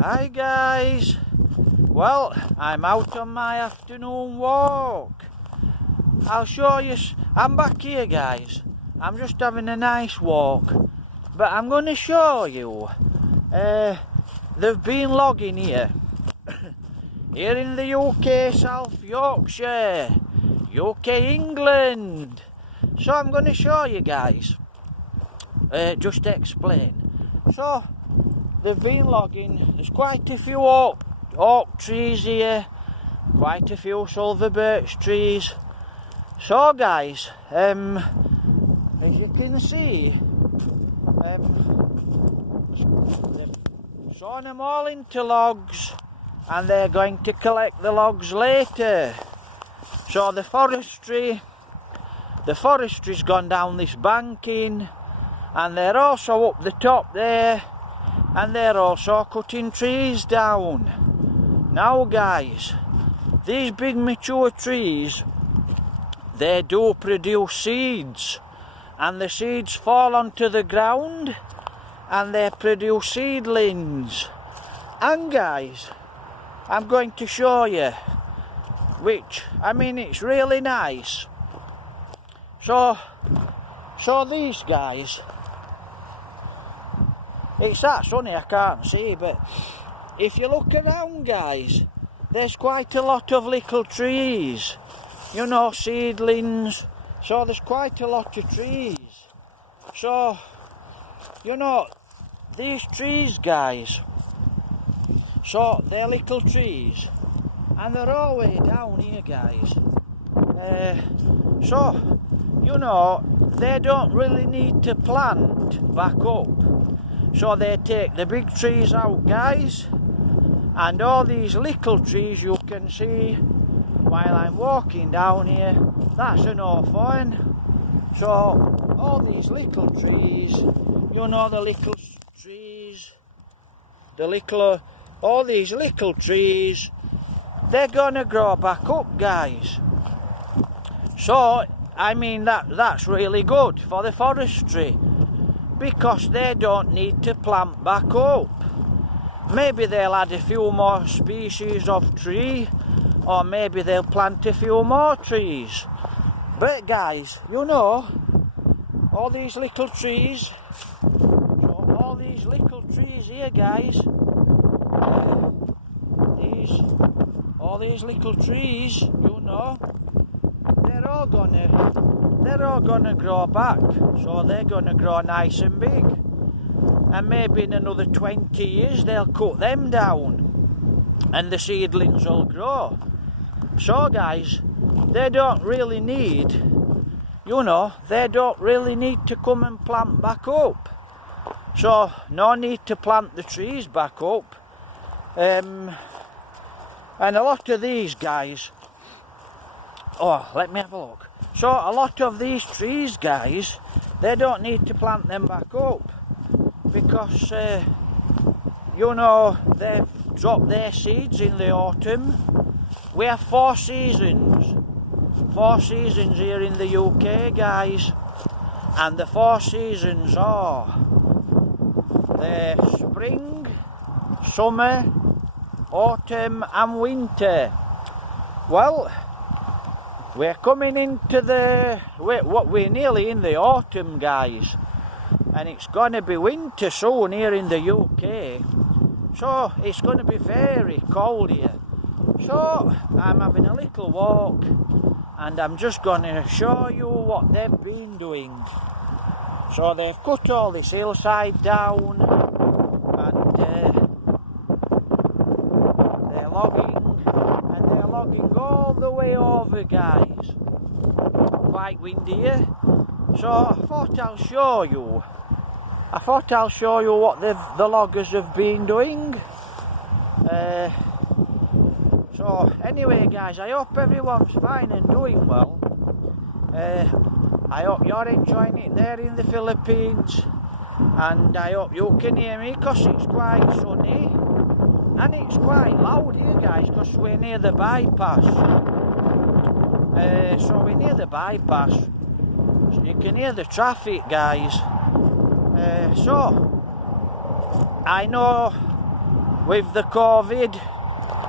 Hi guys, well I'm out on my afternoon walk. I'll show you, I'm back here guys, I'm just having a nice walk, but I'm going to show you, they've been logging here, here in the UK, South Yorkshire, UK England. So I'm going to show you guys, just to explain. So they've been logging, there's quite a few oak trees here, quite a few silver birch trees. So guys, as you can see, they've sawn them all into logs and they're going to collect the logs later. So the forestry's gone down this banking, and they're also up the top there, and they're also cutting trees down. Now guys, these big mature trees, they do produce seeds, and the seeds fall onto the ground and they produce seedlings. And guys, I'm going to show you, which, I mean, it's really nice. So these guys, it's that sunny I can't see, but if you look around guys, there's quite a lot of little trees, you know, seedlings. So there's quite a lot of trees. So, you know, these trees guys, so they're little trees and they're all the way down here guys. So, you know, they don't really need to plant back up. So they take the big trees out guys, and all these little trees you can see while I'm walking down here, that's an hawthorn. So all these little trees, you know, the little trees, all these little trees, they're gonna grow back up guys. So I mean, that's really good for the forestry, because they don't need to plant back up. Maybe they'll add a few more species of tree, or maybe they'll plant a few more trees. But guys, you know, all these little trees, so all these little trees here guys, all these little trees, you know, they're all gonna grow back. So they're gonna grow nice and big, and maybe in another 20 years they'll cut them down and the seedlings will grow. So guys, they don't really need, you know, they don't really need to come and plant back up. So no need to plant the trees back up. And a lot of these guys, oh, let me have a look. So a lot of these trees guys, they don't need to plant them back up, because you know, they've dropped their seeds in the autumn. We have 4 seasons here in the UK guys, and the 4 seasons are the spring, summer, autumn and winter. Well, we're coming into we're nearly in the autumn guys, and it's going to be winter soon here in the UK. So it's going to be very cold here. So I'm having a little walk, and I'm just going to show you what they've been doing. So they've cut all this hillside down, and they're logging all the way over guys. Quite windy here. So I thought I'll show you what the loggers have been doing. So anyway guys, I hope everyone's fine and doing well. I hope you're enjoying it there in the Philippines, and I hope you can hear me, because it's quite sunny and it's quite loud here guys, because we're near the bypass. So we're near the bypass, so you can hear the traffic guys. So I know with the COVID.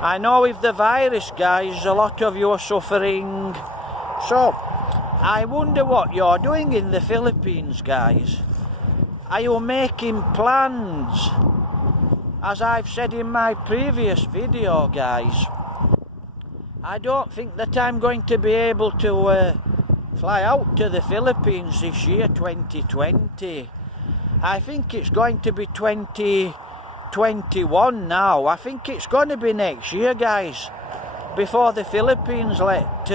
I know with the virus, guys, a lot of you are suffering. So, I wonder what you're doing in the Philippines, guys. Are you making plans? As I've said in my previous video, guys, I don't think that I'm going to be able to fly out to the Philippines this year, 2020. I think it's going to be 2021 now. I think it's going to be next year, guys, before the Philippines let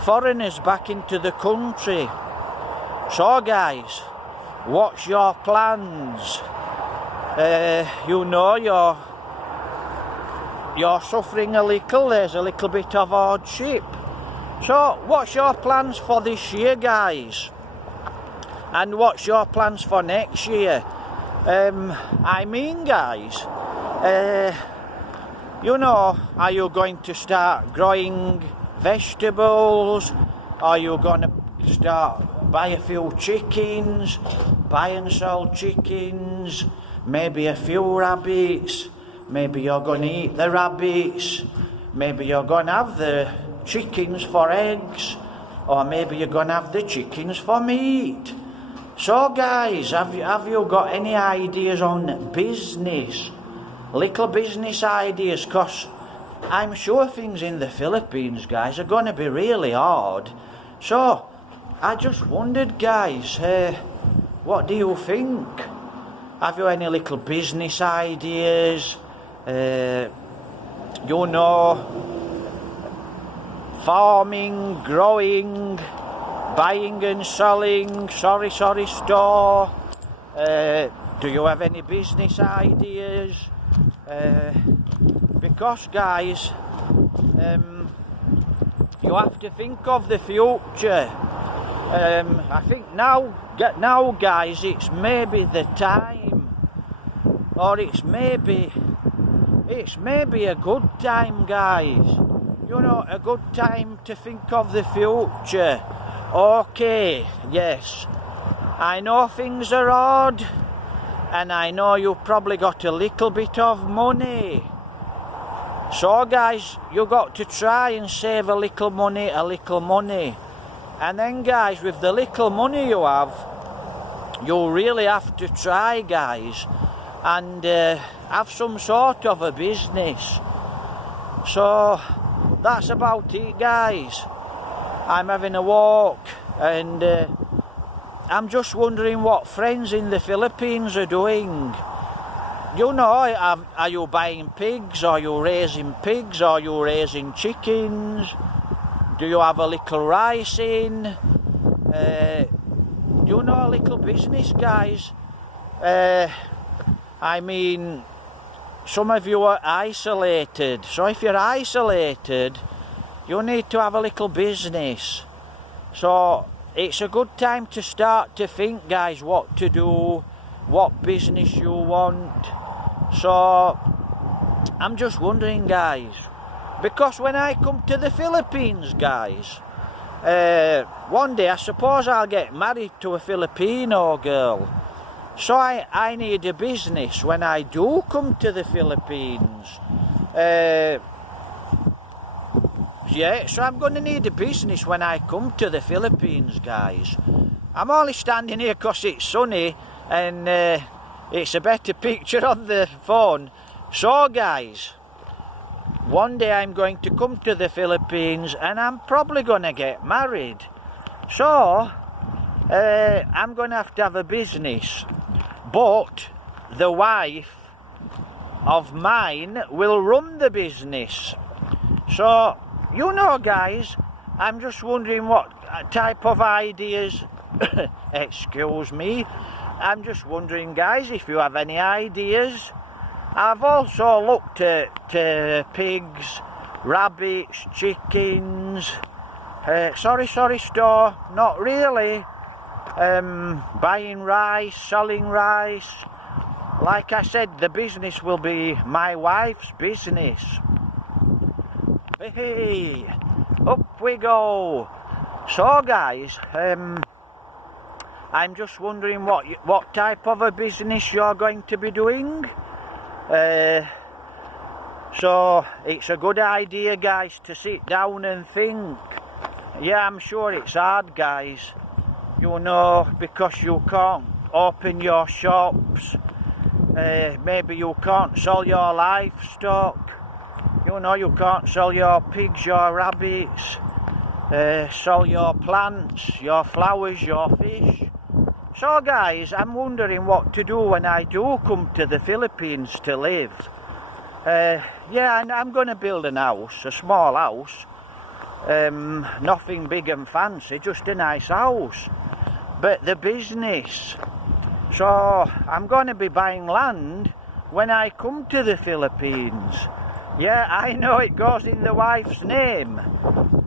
foreigners back into the country. So, guys, what's your plans? You know, you're suffering a little. There's a little bit of hardship. So, what's your plans for this year, guys? And what's your plans for next year? I mean, guys, you know, are you going to start growing vegetables? Are you going to start buy a few chickens, buy and sell chickens, maybe a few rabbits? Maybe you're going to eat the rabbits, maybe you're going to have the chickens for eggs, or maybe you're going to have the chickens for meat. So, guys, have you got any ideas on business? Little business ideas, because I'm sure things in the Philippines, guys, are going to be really hard. So, I just wondered, guys, what do you think? Have you any little business ideas? You know, farming, growing, buying and selling, store. Do you have any business ideas? Because, guys, you have to think of the future. I think now, guys, it's maybe the time, or it's maybe a good time, guys. You know, a good time to think of the future. Okay, yes, I know things are hard, and I know you probably got a little bit of money. So, guys, you got to try and save a little money. And then, guys, with the little money you have, you really have to try, guys, and have some sort of a business. So, that's about it, guys. I'm having a walk, and I'm just wondering what friends in the Philippines are doing. You know, are you buying pigs? Are you raising pigs? Are you raising chickens? Do you have a little rice in? You know, a little business, guys. I mean, some of you are isolated. So if you're isolated, you need to have a little business. So it's a good time to start to think, guys, what to do, what business you want. So I'm just wondering, guys, because when I come to the Philippines, guys, one day I suppose I'll get married to a Filipino girl. So I need a business when I do come to the Philippines. Yeah, so I'm going to need a business when I come to the Philippines, guys. I'm only standing here because it's sunny and it's a better picture on the phone. So, guys, one day I'm going to come to the Philippines and I'm probably going to get married. So, I'm going to have a business. But the wife of mine will run the business. So, you know, guys, I'm just wondering what type of ideas, excuse me, I'm just wondering, guys, if you have any ideas. I've also looked at pigs, rabbits, chickens, sorry, store, not really, buying rice, selling rice. Like I said, the business will be my wife's business. Hey, up we go. So, guys, I'm just wondering what type of a business you're going to be doing. So it's a good idea, guys, to sit down and think. Yeah, I'm sure it's hard, guys, you know, because you can't open your shops. Maybe you can't sell your livestock. You know, you can't sell your pigs, your rabbits, sell your plants, your flowers, your fish. So guys, I'm wondering what to do when I do come to the Philippines to live. Yeah, and I'm going to build an house, a small house. Nothing big and fancy, just a nice house. But the business. So I'm going to be buying land when I come to the Philippines. Yeah, I know it goes in the wife's name.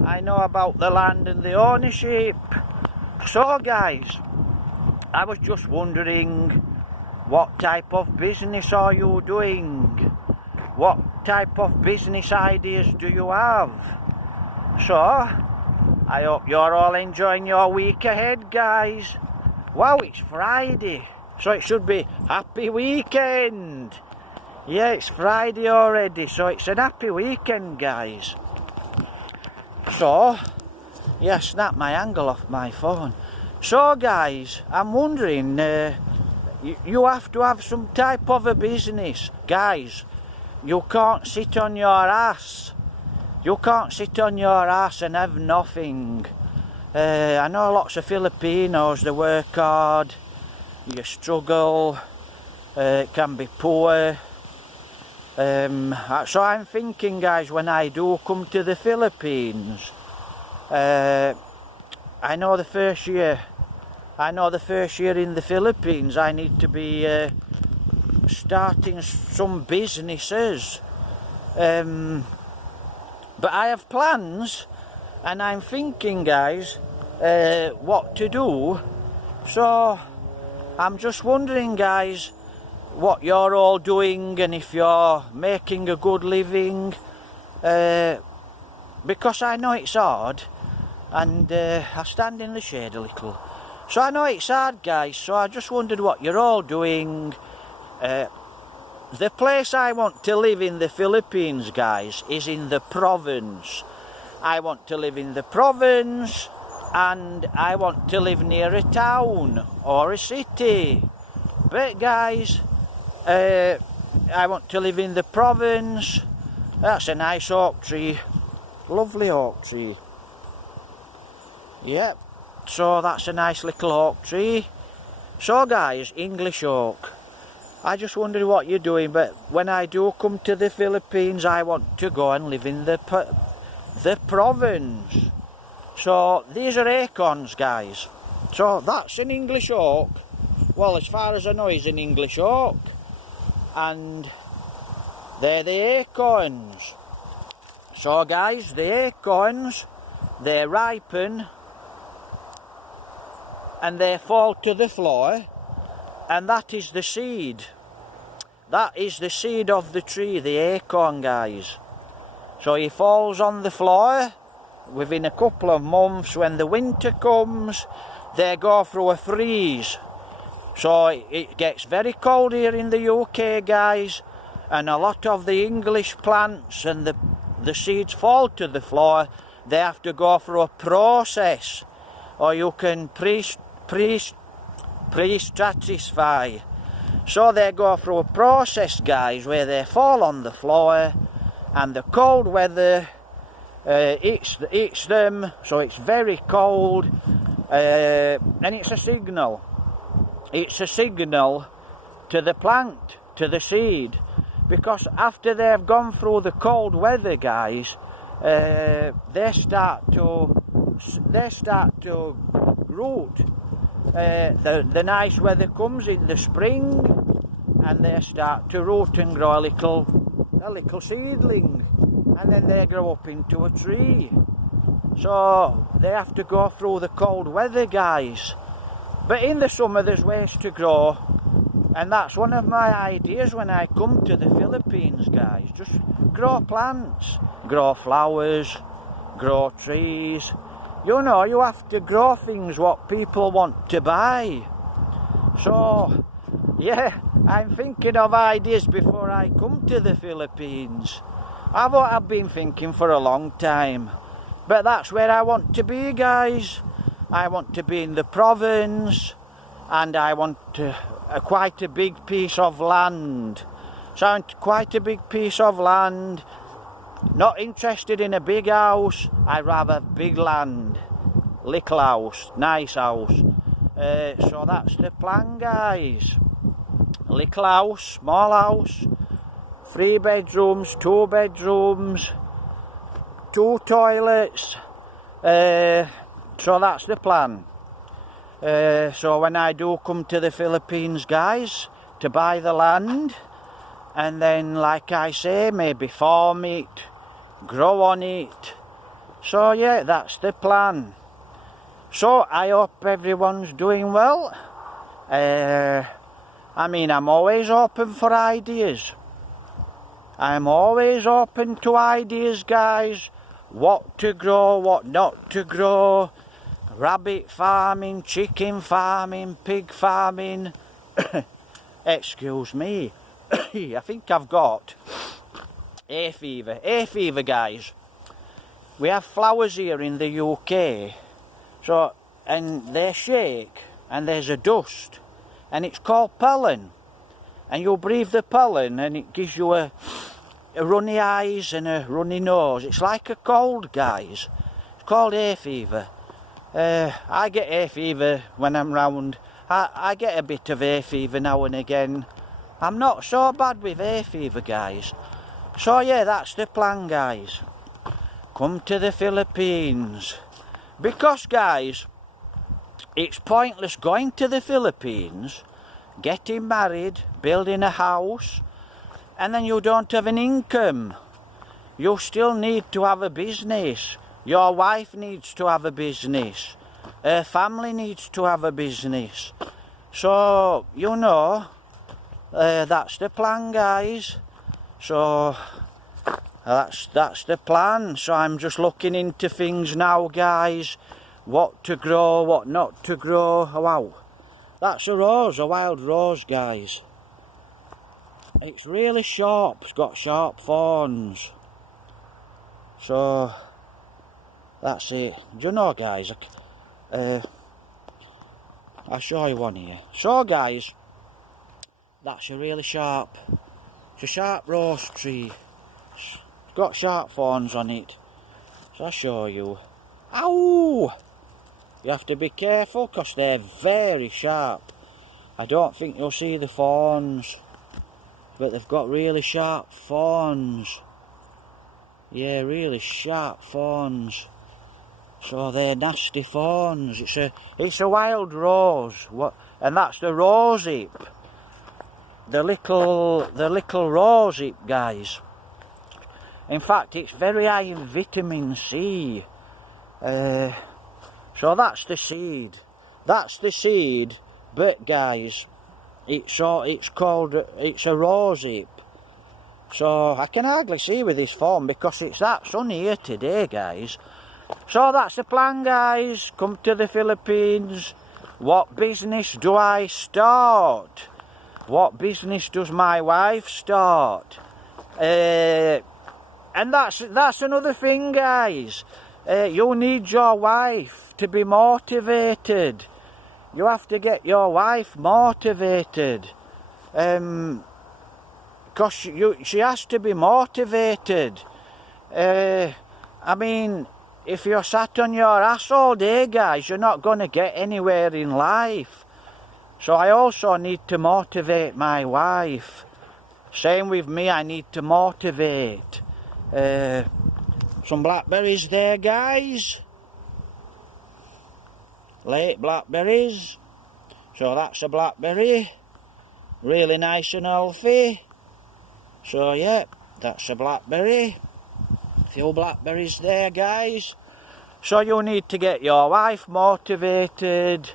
I know about the land and the ownership. So guys, I was just wondering, what type of business are you doing? What type of business ideas do you have? So, I hope you're all enjoying your week ahead, guys. Wow, it's Friday, so it should be happy weekend. Yeah, it's Friday already, so it's an happy weekend, guys. So, yeah, snap my angle off my phone. So, guys, I'm wondering, you have to have some type of a business. Guys, you can't sit on your ass. You can't sit on your ass and have nothing. I know lots of Filipinos, they work hard, you struggle, it can be poor. So I'm thinking, guys, when I do come to the Philippines, I know the first year in the Philippines I need to be starting some businesses. But I have plans, and I'm thinking, guys, what to do. So I'm just wondering, guys, what you're all doing and if you're making a good living, because I know it's hard, and I'll stand in the shade a little. So I know it's hard, guys, so I just wondered what you're all doing. The place I want to live in the Philippines, guys, is in the province. I want to live in the province, and I want to live near a town or a city. But guys, I want to live in the province. That's a nice oak tree. Lovely oak tree. Yep, so that's a nice little oak tree. So guys, English oak. I just wondered what you're doing, but when I do come to the Philippines, I want to go and live in the province. So these are acorns, guys. So that's an English oak. Well, as far as I know, it's an English oak. And they're the acorns. So guys, the acorns, they ripen and they fall to the floor, and that is the seed. That is the seed of the tree, the acorn, guys. So he falls on the floor. Within a couple of months, when the winter comes, they go through a freeze. So it gets very cold here in the UK, guys, and a lot of the English plants and the seeds fall to the floor. They have to go through a process, or you can pre-stratify. So they go through a process, guys, where they fall on the floor, and the cold weather eats them, so it's very cold, and it's a signal. It's a signal to the plant, to the seed, because after they've gone through the cold weather, guys, they start to root. The nice weather comes in the spring, and they start to root and grow a little seedling, and then they grow up into a tree. So they have to go through the cold weather, guys. But in the summer there's ways to grow, and that's one of my ideas when I come to the Philippines, guys. Just grow plants, grow flowers, grow trees. You know, you have to grow things what people want to buy. So, yeah, I'm thinking of ideas before I come to the Philippines. I've been thinking for a long time. But that's where I want to be, guys. I want to be in the province, and I want quite a big piece of land. So I want quite a big piece of land. Not interested in a big house. I'd rather big land. Little house, nice house. So that's the plan, guys. Little house, small house, 3 bedrooms, 2 bedrooms, 2 toilets. So that's the plan. So when I do come to the Philippines, guys, to buy the land, and then, like I say, maybe farm it, grow on it. So yeah, that's the plan. So I hope everyone's doing well. I mean, I'm always open for ideas. I'm always open to ideas, guys. What to grow, what not to grow. Rabbit farming, chicken farming, pig farming. Excuse me. I think I've got hay fever. Hay fever, guys. We have flowers here in the UK. So, and they shake, and there's a dust. And it's called pollen. And you breathe the pollen, and it gives you a runny eyes and a runny nose. It's like a cold, guys. It's called hay fever. I get hay fever when I'm round. I get a bit of hay fever now and again. I'm not so bad with hay fever, guys. So yeah, that's the plan, guys. Come to the Philippines. Because, guys, it's pointless going to the Philippines, getting married, building a house, and then you don't have an income. You still need to have a business. Your wife needs to have a business. Her family needs to have a business. So, you know, that's the plan, guys. So, that's the plan. So I'm just looking into things now, guys. What to grow, what not to grow. Oh, wow. That's a rose, a wild rose, guys. It's really sharp. It's got sharp thorns. So, that's it. Do you know, guys, I'll show you one here. So, guys, that's a really sharp, it's a sharp rose tree. It's got sharp thorns on it. So I'll show you. Ow! You have to be careful because they're very sharp. I don't think you'll see the thorns, but they've got really sharp thorns. Yeah, really sharp thorns. So they're nasty thorns. It's a wild rose. And that's the rosehip. The little rosehip, guys. In fact, it's very high in vitamin C. So that's the seed. That's the seed. But, guys, it's a rosehip. So I can hardly see with this phone because it's that sunny here today, guys. So that's the plan, guys. Come to the Philippines. What business do I start? What business does my wife start? And that's another thing, guys. You need your wife to be motivated. You have to get your wife motivated. Because she has to be motivated. I mean, if you're sat on your ass all day, guys, you're not going to get anywhere in life. So I also need to motivate my wife. Same with me, I need to motivate. Some blackberries there, guys. Late blackberries. So that's a blackberry. Really nice and healthy. So yeah, that's a blackberry. Few blackberries there, guys. So you need to get your wife motivated.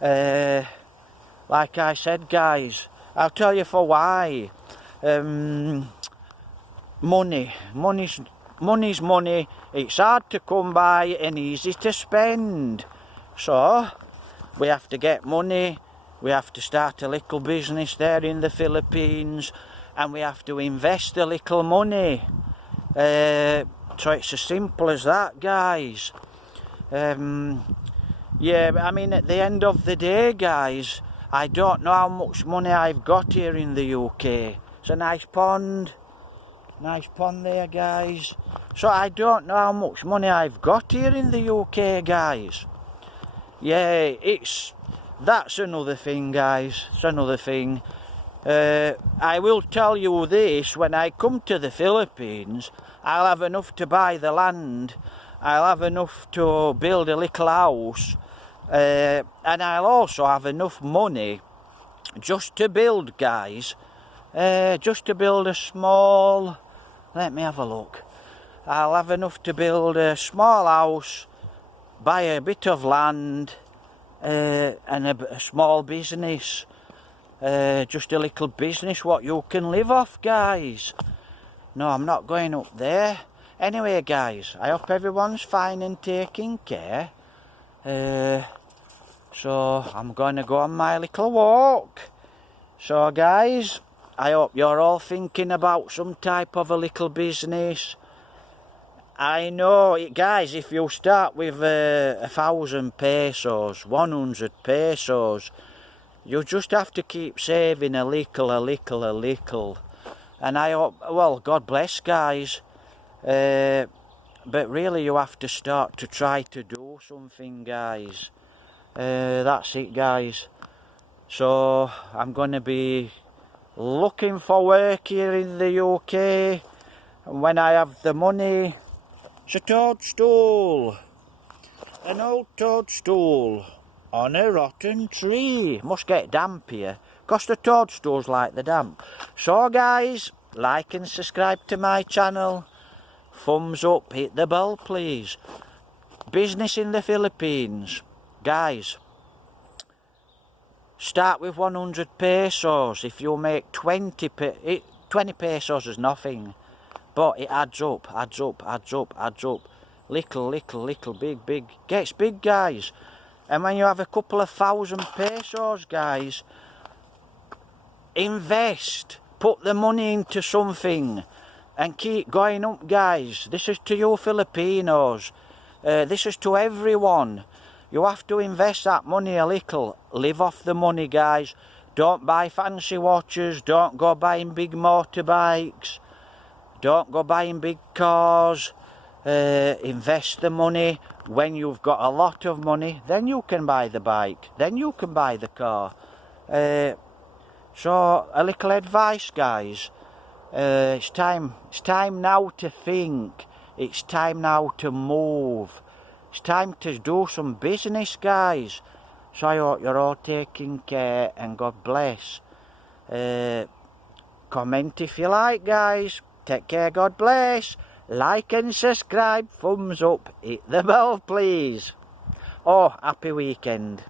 Like I said, guys, I'll tell you for why. Money's money. It's hard to come by and easy to spend. So we have to get money. We have to start a little business there in the Philippines, and we have to invest a little money. So it's as simple as that, guys. Yeah, I mean, at the end of the day, guys, I don't know how much money I've got here in the UK. It's a nice pond there, guys. So I don't know how much money I've got here in the UK, guys. Yeah, that's another thing, guys. It's another thing. I will tell you this, when I come to the Philippines, I'll have enough to buy the land, I'll have enough to build a little house, and I'll also have enough money just to build, guys, just to build a small, let me have a look, I'll have enough to build a small house, buy a bit of land, and a small business. Just a little business what you can live off, guys. No, I'm not going up there. Anyway, guys, I hope everyone's fine and taking care. So I'm going to go on my little walk. So, guys, I hope you're all thinking about some type of a little business. I know, guys, if you start with 1,000 pesos, 100 pesos, you just have to keep saving a little. And I hope, well, God bless, guys. But really, you have to start to try to do something, guys. That's it, guys. So, I'm going to be looking for work here in the UK. And when I have the money, it's a toadstool. An old toadstool on a rotten tree. Must get damp here, because the toadstools like the damp. So, guys, like and subscribe to my channel. Thumbs up, hit the bell, please. Business in the Philippines. Guys, start with 100 pesos. If you make 20 pesos is nothing. But it adds up. Little, big. Gets big, guys. And when you have a couple of 1,000 pesos, guys, invest. Put the money into something. And keep going up, guys. This is to you Filipinos. This is to everyone. You have to invest that money a little. Live off the money, guys. Don't buy fancy watches. Don't go buying big motorbikes. Don't go buying big cars. Invest the money. When you've got a lot of money, then you can buy the bike. Then you can buy the car. So, a little advice, guys. It's time now to think. It's time now to move. It's time to do some business, guys. So I hope you're all taking care, and God bless. Comment if you like, guys. Take care, God bless. Like and subscribe, thumbs up, hit the bell, please. Oh, happy weekend.